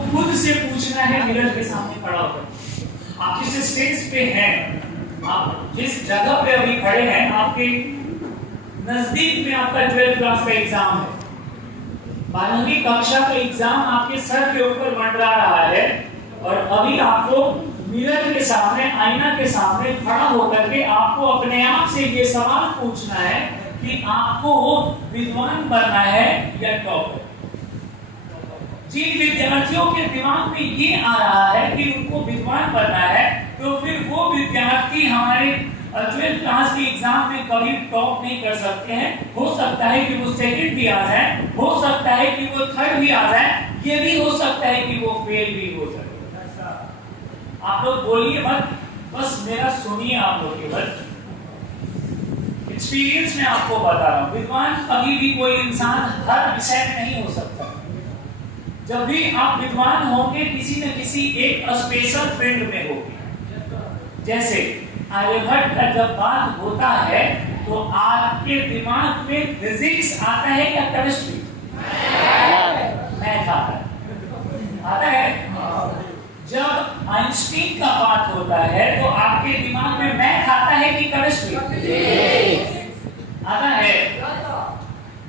खुद से पूछना है मिरर के सामने खड़ा होकर। आप जिस स्टेज पे हैं, आप जिस जगह पे अभी खड़े हैं, आपके नजदीक में आपका 12th क्लास का एग्जाम है, 12वीं कक्षा का एग्जाम आपके सर के ऊपर मंडरा रहा है और अभी आपको मिरर के सामने, आईना के सामने खड़ा होकर के आपको अपने आप से ये सवाल पूछना है कि आपको विद्वान बनना है या टॉपर। जिन विद्यार्थियों के दिमाग में ये आ रहा है कि उनको विद्वान बनना है, तो फिर वो विद्यार्थी हमारे 12th क्लास के एग्जाम में कभी टॉप नहीं कर सकते हैं। हो सकता है कि वो सेकंड भी आ जाए, हो सकता है कि वो थर्ड भी आ जाए, ये भी हो सकता है कि वो फेल भी हो जाए। आप लोग बोलिए मत, बस मेरा सुनिए आप लोग केवल। एक्सपीरियंस में आपको बता रहा हूं, विद्वान कभी भी कोई इंसान हर विषय में नहीं हो सकता। जब भी आप विद्वान होंगे, किसी न किसी एक स्पेशल फील्ड में होंगे। जैसे आर्यभट्ट का जब बात होता है तो आपके दिमाग में फिजिक्स आता है या केमिस्ट्री? मैथ आता है। जब आइंस्टीन का बात होता है तो आपके दिमाग में मैथ आता है कि केमिस्ट्री आता है?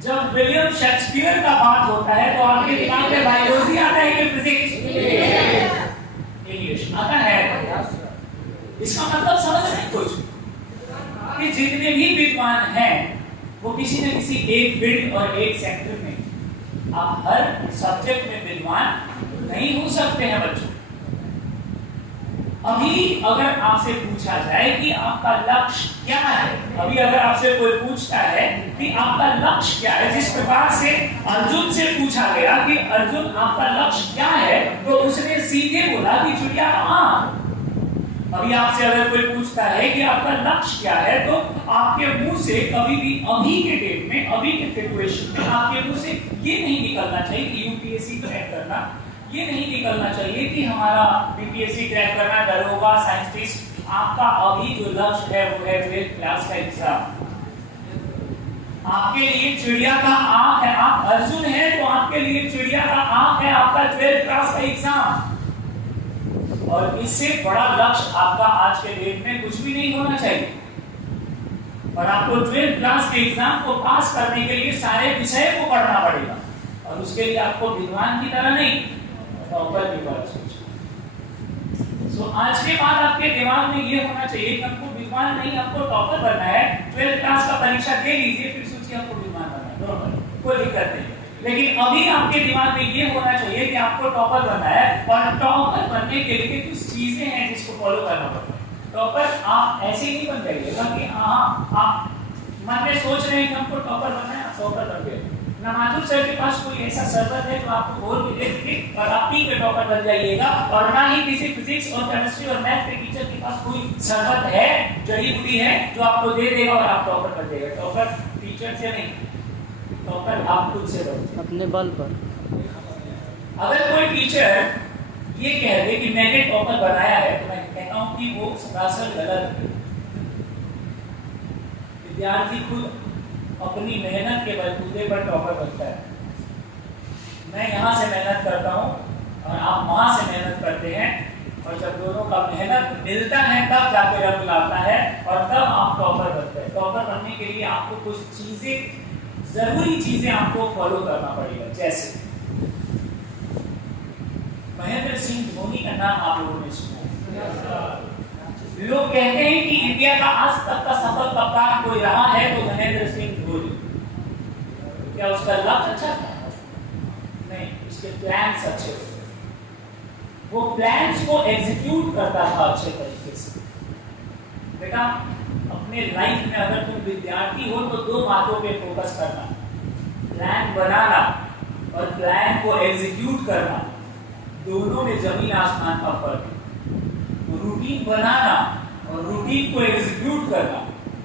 जब विलियम शेक्सपियर का बात होता है तो आपके दिमाग में बायोलॉजी आता है कि फिजिक्स? इंग्लिश आता है। इसका मतलब समझ रहे कुछ कि जितने भी विद्वान हैं वो किसी न किसी एक फील्ड और एक सेक्टर में, आप हर सब्जेक्ट में विद्वान नहीं हो सकते हैं बच्चों। अभी अगर आपसे पूछा जाए कि आपका लक्ष्य क्या है, अभी अगर आपसे कोई पूछता है कि आपका लक्ष्य क्या है, जिस प्रकार से अर्जुन से पूछा गया कि अर्जुन आपका लक्ष्य क्या है, तो उसने सीधे बोला कि चिड़िया का आंख। अभी आपसे अगर कोई पूछता है कि आपका लक्ष्य क्या है, तो आपके मुंह से कभी भी अभी के डेट में, अभी के सिचुएशन में आपके मुंह से ये नहीं निकलना चाहिए कि यूपीएससी क्रैक करना, ये नहीं निकलना चाहिए कि हमारा बीपीएससी क्रैक करना, दरोगा, साइंटिस्ट। आपका अभी जो लक्ष्य है वो है 12th क्लास का एग्जाम। आपके लिए चिड़िया का आंख है, आप अर्जुन हैं तो आपके लिए चिड़िया का आंख है आपका 12th क्लास का एग्जाम। और इससे बड़ा लक्ष्य आपका आज के डेट में कुछ भी नहीं होना चाहिए। और आपको 12th क्लास के एग्जाम को पास करने के लिए सारे विषय को पढ़ना पड़ेगा, और उसके लिए आपको विद्वान की तरह नहीं, टॉपर की तरह सोचो। सो आज के बाद आपके दिमाग में ये होना चाहिए कि आपको विद्वान नहीं, आपको टॉपर बनना है। 12th क्लास का परीक्षा दे लीजिए, फिर सोचिए आपको विद्वान बनना है, नॉर्मल, कोई दिक्कत नहीं। लेकिन अभी आपके दिमाग में ये होना चाहिए कि आपको टॉपर बनना है, और टॉपर बनने के लिए कुछ चीजें हैं जिसको फॉलो करना पड़ता है। टॉपर आप ऐसे ही नहीं बन जाइएगा कि हाँ आप मन में सोच रहे हैं कि हमको टॉपर बनना है, आप टॉपर बन गए। ना माधुर सर के पास कोई ऐसा शरबत है जो आपको बोल के दे देंगे और आप पी के टॉपर बन जाइएगा, और ना ही किसी फिजिक्स और केमिस्ट्री और मैथ के टीचर के पास कोई शरबत है, जड़ी बूटी है जो आपको दे देगा और आप टॉपर बन जाएगा। टॉपर टीचर से नहीं, टॉपर आप खुद से बनो अपने बल पर। अगर कोई टीचर ये कह दे कि मैंने टॉपर बनाया है, तो मैं कहता हूं कि वो सरासर गलत है। विद्यार्थी खुद अपनी मेहनत के बलबूते पर टॉपर बनता है। मैं यहाँ से मेहनत करता हूँ और आप वहां से मेहनत करते हैं, और जब दोनों का मेहनत मिलता है तब जाके रंग लाता है, और तब आप टॉपर बनते हैं। टॉपर बनने के लिए आपको कुछ चीजें, जरूरी चीजें आपको फॉलो करना पड़ेगा। जैसे महेंद्र सिंह धोनी का नाम आप लोगों ने सुना। लोग कहते हैं कि इंडिया का आज तक का सफल कप्तान कोई रहा है तो महेंद्र सिंह धोनी। क्या उसका लक्ष्य अच्छा था? नहीं, उसके प्लान्स अच्छे थे। वो प्लान्स को एग्जीक्यूट करता था अच्छे तरीके से। बेटा, अपने लाइफ में अगर तुम विद्यार्थी हो तो दो बातों पे फोकस करना, प्लान बनाना और प्लान को एग्जीक्यूट करना। दोनों में जमीन आसमान का फर्क है। रूटीन बनाना और रूटीन को एग्जीक्यूट करना,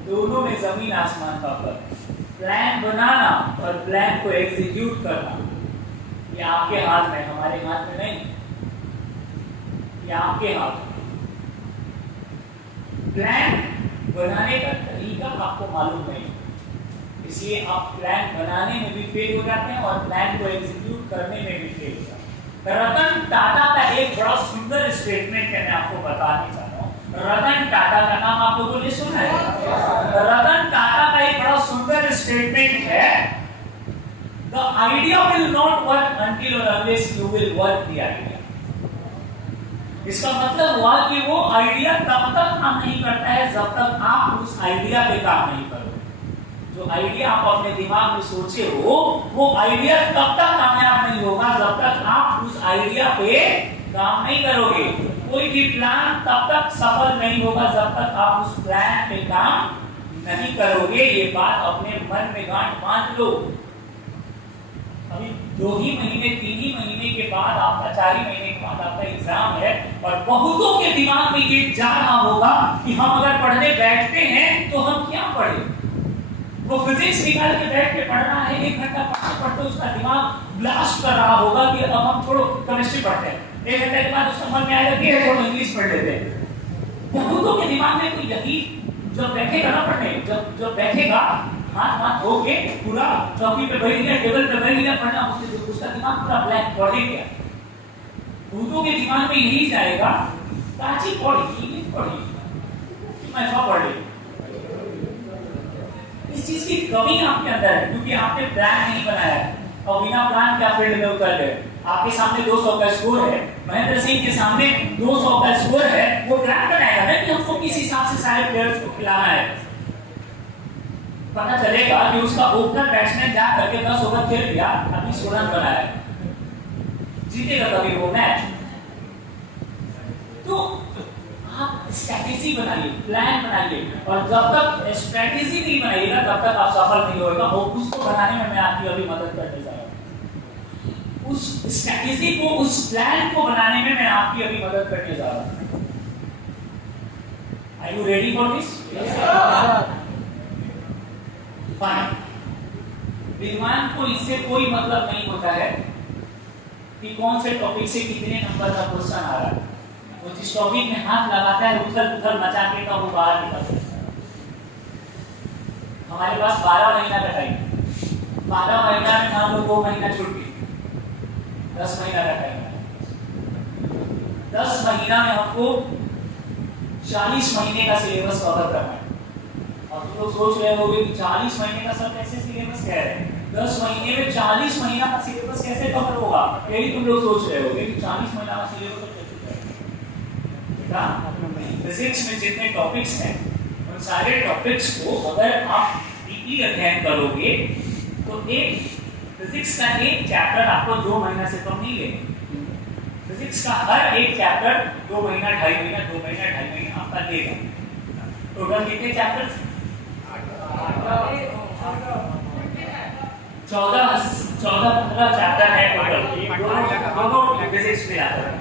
दोनों में जमीन आसमान का फर्क है। प्लान बनाना और प्लान को एग्जीक्यूट करना, ये आपके हाथ में, हमारे हाथ में नहीं, ये आपके हाथ में। प्लान बनाने का तरीका आपको मालूम नहीं, इसलिए आप प्लान बनाने में भी फेल हो जाते हैं और प्लान को एग्जीक्यूट करने में भी फेल हो जाते हैं। रतन टाटा का एक बड़ा सुंदर स्टेटमेंट है, मैं आपको बताने जा रहा हूँ। रतन टाटा का नाम आप लोगों ने सुना है? रतन टाटा का एक बड़ा सुंदर स्टेटमेंट है, The idea will not work until or unless you will work the idea. इसका मतलब हुआ कि वो आइडिया तब तक काम नहीं करता है जब तक आप उस आइडिया पे काम नहीं करोगे। जो आइडिया आप अपने दिमाग में सोचे हो, वो आइडिया तब तक कामयाब नहीं होगा जब तक आप उस आइडिया पे काम नहीं करोगे। कोई भी प्लान तब तक सफल नहीं होगा जब तक आप उस प्लान पे काम नहीं करोगे। ये बात अपने मन में गांठ बांध लो। अभी 2 ही महीने 3 ही महीने के बाद आपका 4 ही महीने के बाद आपका एग्जाम है, और बहुतों के दिमाग में ये जा रहा होगा कि हम अगर पढ़ने बैठते हैं तो हम क्या पढ़े। वो फिजिक्स निकाल के बैठ के पढ़ रहा है, 1 घंटा पढ़ते पढ़ते उसका दिमाग ब्लास्ट कर रहा होगा कि अब हम छोड़ो केमिस्ट्री पढ़ते हैं। 1 घंटे के बाद उसका मन में आएगा कि छोड़ो इंग्लिश पढ़ लेते हैं। बहुतों के दिमाग में तो यही जब बैठेगा ना पढ़ने, जब बैठेगा हाथ धो के पूरा चौकी पे बैठ गया, टेबल पे बैठ गया पढ़ना, उसका दिमाग पूरा ब्लैंक, पढ़े क्या। भूतों के दिमाग में यही जाएगा काची पढ़ी मैं सब पढ़ ली। इस चीज की कमी आपके अंदर है क्योंकि आपने प्लान नहीं बनाया है, और बिना प्लान क्या फील्ड में उतर गए। आपके सामने 200 का स्कोर है, महेंद्र सिंह के सामने 200 का स्कोर है, वो प्लान बनाएगा ना कि हमको किस हिसाब से सारे प्लेयर्स को खिलाना है। पता चलेगा कि उसका ओपनर बैट्समैन जा करके 10 ओवर खेल दिया, अभी 16 रन बनाया, जीतेगा कभी वो मैच। तो आप स्ट्रैटेजी बनाइए, प्लान बनाइए, और जब तक स्ट्रैटेजी नहीं बनाइएगा तब तक आप सफल नहीं होगा। और उसको बनाने में मैं आपकी अभी मदद करने जा रहा हूँ। उस स्ट्रैटेजी को, उस प्लान को बनाने में मैं आपकी अभी मदद करने जा रहा हूँ। Are you ready for this? Yes, sir. विद्वान को इससे कोई मतलब नहीं होता है कि कौन से टॉपिक से कितने नंबर का क्वेश्चन आ रहा है। वो जिस टॉपिक में हाथ लगाता है उथल मचा के का वो बाहर निकल सकता है। हमारे पास 12 महीना का टाइम, 12 महीना में मान लो 2 महीना छुट्टी, 10 महीना का टाइम है। 10 महीना में हमको 40 महीने का सिलेबस कवर करना है। अब तुम लोग सोच रहे होगे कि 40 महीने का सब कैसे सिलेबस कह रहे हैं, 10 महीने में 40 महीना का सिलेबस कैसे कवर होगा, यही तुम लोग सोच रहे होगे कि 40 महीना का सिलेबस कैसे करेंगे। बेटा फिजिक्स में जितने टॉपिक्स हैं उन सारे टॉपिक्स को अगर आप डीपली अध्ययन करोगे तो एक फिजिक्स का एक चैप्टर आपको 2 महीना से कम नहीं लेगा। फिजिक्स का हर एक चैप्टर 2 महीना 2.5 महीना 2 महीना 2.5 महीना आपका लेगा। टोटल कितने चैप्टर्स? 14-15 चैप्टर है टोटल, दोनों फिजिक्स में आता है।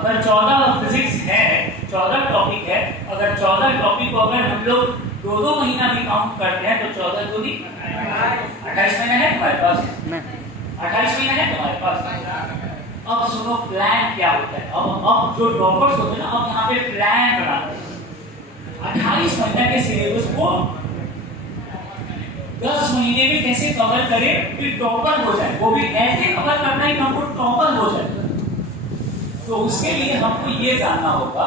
अगर 14 फिजिक्स है, 14 टॉपिक है, अगर 14 टॉपिक को अगर हम लोग 2-2 महीना भी काउंट करते हैं तो 14 दूनी 28 महीना है तुम्हारे पास, 28 महीना है तुम्हारे पास। अब सुनो प्लान क्या होता है। अब जो टॉपर्स होते हैं ना, अब यहाँ पे प्लान बनाते हैं। 28 महीने के सिलेबस को 10 महीने में कैसे कवर करें कि टॉपर हो जाए, वो भी ऐसे कवर करना है कि हमको टॉपर हो जाए। तो उसके लिए हमको ये जानना होगा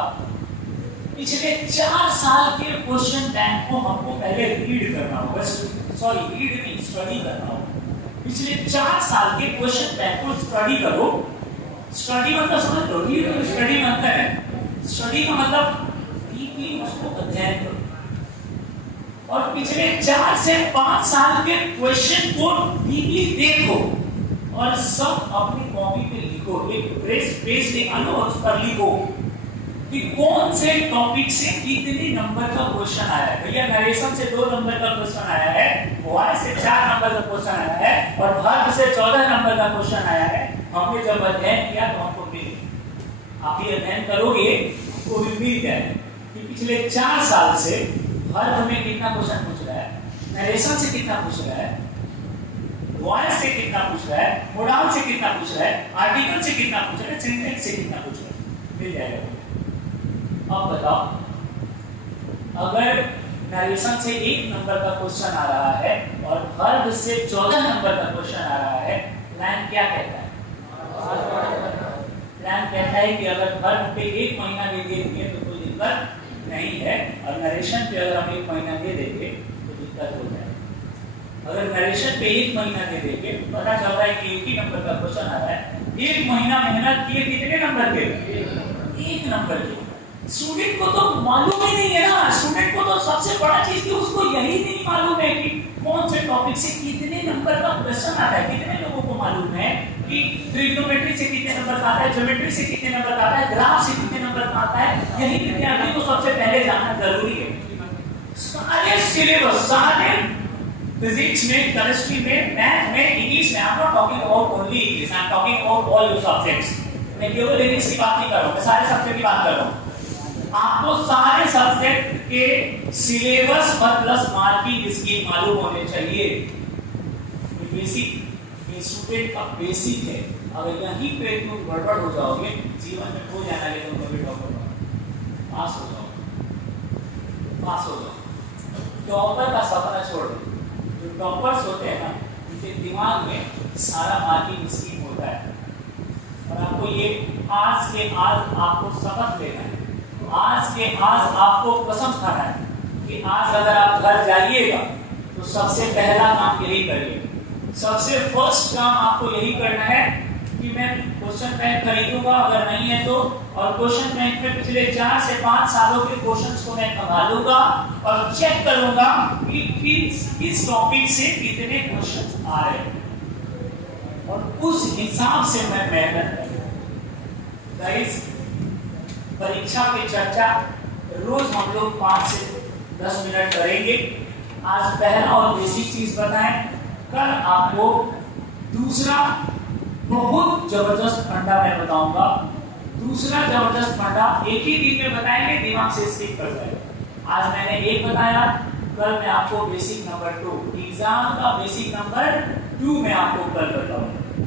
पिछले 4 साल के क्वेश्चन बैंक को हमको पहले रीड करना होगा, रीड नहीं स्टडी करना होगा। पिछले 4 साल के क्वेश्चन बैंक को स्टडी करो। स्टडी मतलब समझ लो, रीड स्टडी मतलब है, स्टडी का मतलब डीपली उसको अध्ययन करो, और पिछले 4 से 5 साल के क्वेश्चन को डीपली देखो और सब अपनी कॉपी पे लिखो। एक पेज निकालो और उस पर लिखो कि कौन से टॉपिक से कितने नंबर का क्वेश्चन आया है। भैया नरेशन से 2 नंबर का क्वेश्चन आया है, वॉइस से 4 नंबर का क्वेश्चन आया है, और वर्ब से 14 नंबर का क्वेश्चन आया है। हमने जब अध्ययन किया तो हमको मिले, आप ये अध्ययन करोगे तो मिल जाए कि पिछले 4 साल से वर्ब में कितना क्वेश्चन पूछ रहा है, नरेशन से कितना पूछ रहा है, वॉइस से कितना पूछ रहा है, मोडाल से कितना पूछ रहा है, आर्टिकल से कितना पूछ रहा है, सिंटेक्स से कितना पूछ रहा है, मिल जाएगा। अब बताओ, अगर नरेशन से 1 नंबर का क्वेश्चन आ रहा है और वर्ब से 14 नंबर का क्वेश्चन आ रहा है, लाइन क्या कहता है? है कि अगर हर हफ्ते 1 महीना दे देंगे तो कोई दिक्कत नहीं है, और नरेशन पे अगर हम 1 महीना दे देंगे तो दिक्कत हो जाएगी। अगर नरेशन पे 1 महीना दे देंगे तो पता चल रहा है कि एक ही नंबर का क्वेश्चन आ रहा है, 1 महीना मेहनत किए कितने नंबर के? 1 नंबर के। स्टूडेंट को तो मालूम ही नहीं है ना, स्टूडेंट को तो सबसे बड़ा चीज कि उसको यही नहीं मालूम है कि कौन से टॉपिक से कितने नंबर का क्वेश्चन आता है। कितने लोगों को मालूम है कि ट्रिग्नोमेट्री से कितने नंबर का आता है, ज्योमेट्री से कितने नंबर का आता है, ग्राफ से कितने नंबर का आता है? यही विद्यार्थी को सबसे पहले जानना जरूरी है। सारे सिलेबस, सारे फिजिक्स में, केमिस्ट्री में, मैथ में, इंग्लिश में, I am not talking about only English, I am talking about all your subjects. मैं केवल इंग्लिश की बात नहीं कर रहा हूं, मैं सारे सब्जेक्ट की बात कर रहा हूं। आपको सारे सब्जेक्ट के सिलेबस पर प्लस मार्किंग स्कीम मालूम होने चाहिए। बेसिक स्टूडेंट का बेसिक है, अगर यहीं पे तुम गड़बड़ हो जाओगे जीवन में हो जाना है, तुम कभी टॉपर पास हो जाओ, पास हो जाओ। टॉपर का सपना छोड़ दो, जो टॉपर्स होते हैं ना उनके दिमाग में सारा मार्किंग स्कीम होता है, और आपको ये आज के आज आपको सबक लेना है, आज के आज आपको कसम खाना है कि आज अगर आप घर जाइएगा तो सबसे पहला काम यही करिए। सबसे फर्स्ट काम आपको यही करना है कि मैं क्वेश्चन बैंक खरीदूंगा, अगर नहीं है तो, और क्वेश्चन बैंक में पिछले 4 से 5 सालों के क्वेश्चंस को मैं संभालूंगा और चेक करूंगा कि किस टॉपिक से कितने क्वेश्चंस आ रहे हैं, और उस हिसाब से मैं मेहनत करूंगा। गाइस, परीक्षा पे चर्चा रोज हम लोग 5 से 10 मिनट करेंगे। आज पहला और बेसिक चीज बताएं, कल आपको दूसरा बहुत जबरदस्त फंडा मैं बताऊंगा। दूसरा जबरदस्त फंडा एक ही दिन में बताएंगे, दिमाग से स्टिक कर जाएगा। आज मैंने एक बताया, कल मैं आपको बेसिक नंबर 2, एग्जाम का बेसिक नंबर 2 मैं आपको कल बताऊंगा।